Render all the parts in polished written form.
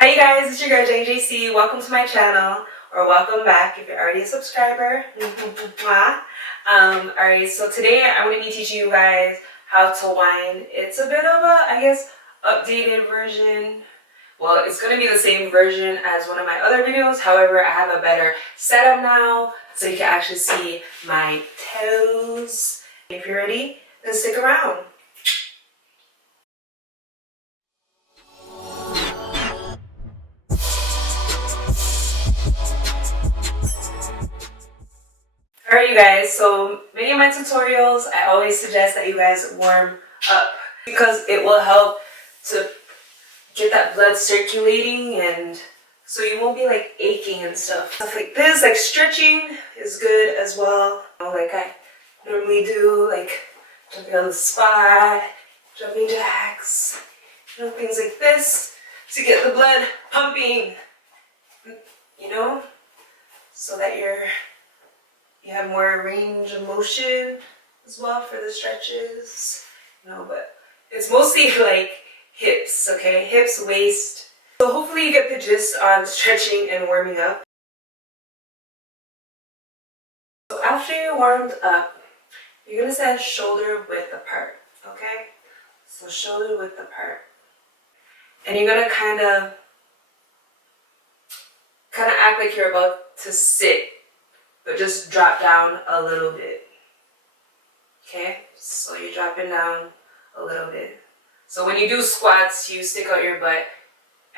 Hi you guys, it's your girl JJC. Welcome to my channel, or welcome back if you're already a subscriber. Alright, so today I'm going to be teaching you guys how to whine. It's a bit of a, I guess, updated version. Well, it's going to be the same version as one of my other videos. However, I have a better setup now, so you can actually see my toes. If you're ready, then stick around. Alright you guys, so many of my tutorials, I always suggest that you guys warm up because it will help to get that blood circulating, and so you won't be like aching and stuff like this. Like stretching is good as well, like I normally do, like jumping on the spot, jumping jacks, things like this to get the blood pumping, so that you have more range of motion as well for the stretches, but it's mostly like hips, okay? Hips, waist. So hopefully you get the gist on stretching and warming up. So after you're warmed up, you're gonna stand shoulder width apart, okay? So shoulder width apart. And you're gonna kind of act like you're about to sit, but just drop down a little bit. Okay, so you're dropping down a little bit. So when you do squats, you stick out your butt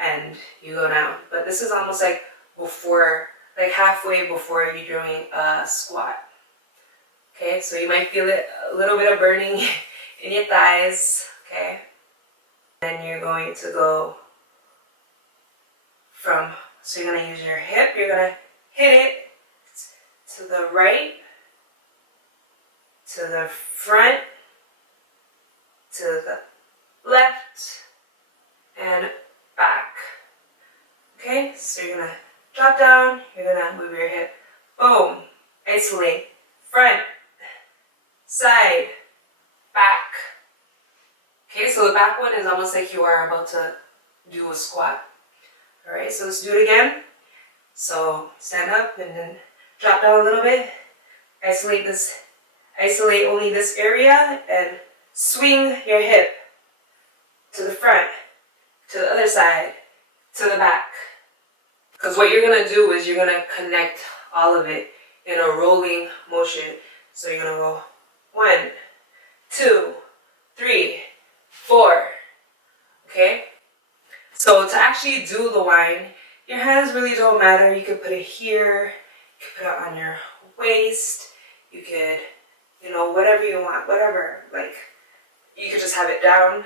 and you go down. But this is almost like before, like halfway before you're doing a squat. Okay, so you might feel it, a little bit of burning in your thighs. Okay, then you're going to go so you're gonna use your hip, you're gonna hit it to the right, to the front, to the left, and back. Okay, so you're gonna drop down, you're gonna move your hip, boom, isolate, front, side, back. Okay, so the back one is almost like you are about to do a squat. Alright, so let's do it again. So stand up and then drop down a little bit, isolate only this area, and swing your hip to the front, to the other side, to the back. Because what you're going to do is you're going to connect all of it in a rolling motion. So you're going to go 1, 2, 3, 4. Okay? So to actually do the whine, your hands really don't matter. You could put it here. You could put it on your waist. You could, whatever you want, whatever. Like, you could just have it down.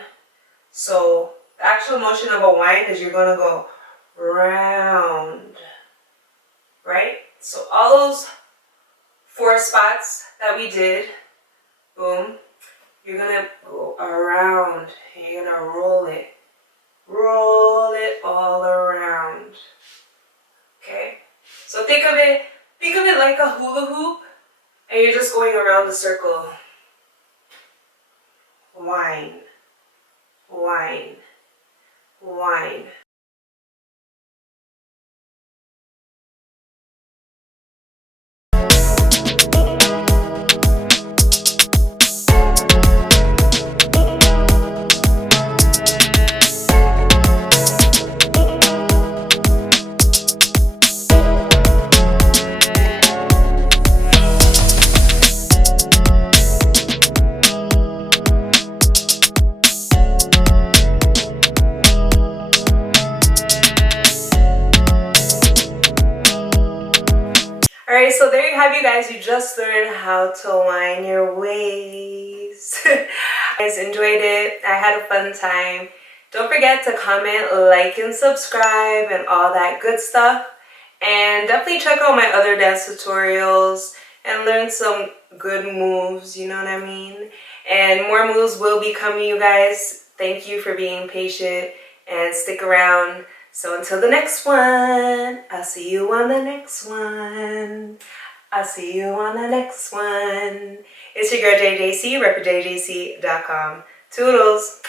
So the actual motion of a whine is you're going to go round, right? So all those 4 spots that we did, boom, you're going to go around and you're going to roll it all around. Okay? So think of it like a hula hoop, and you're just going around the circle. Whine, whine, whine. Alright, so there you have you guys. You just learned how to whine your waist. I guys enjoyed it. I had a fun time. Don't forget to comment, like, and subscribe and all that good stuff. And definitely check out my other dance tutorials and learn some good moves, you know what I mean? And more moves will be coming, you guys. Thank you for being patient and stick around. So until the next one, I'll see you on the next one. I'll see you on the next one. It's your girl JJC, represjjc.com. Toodles.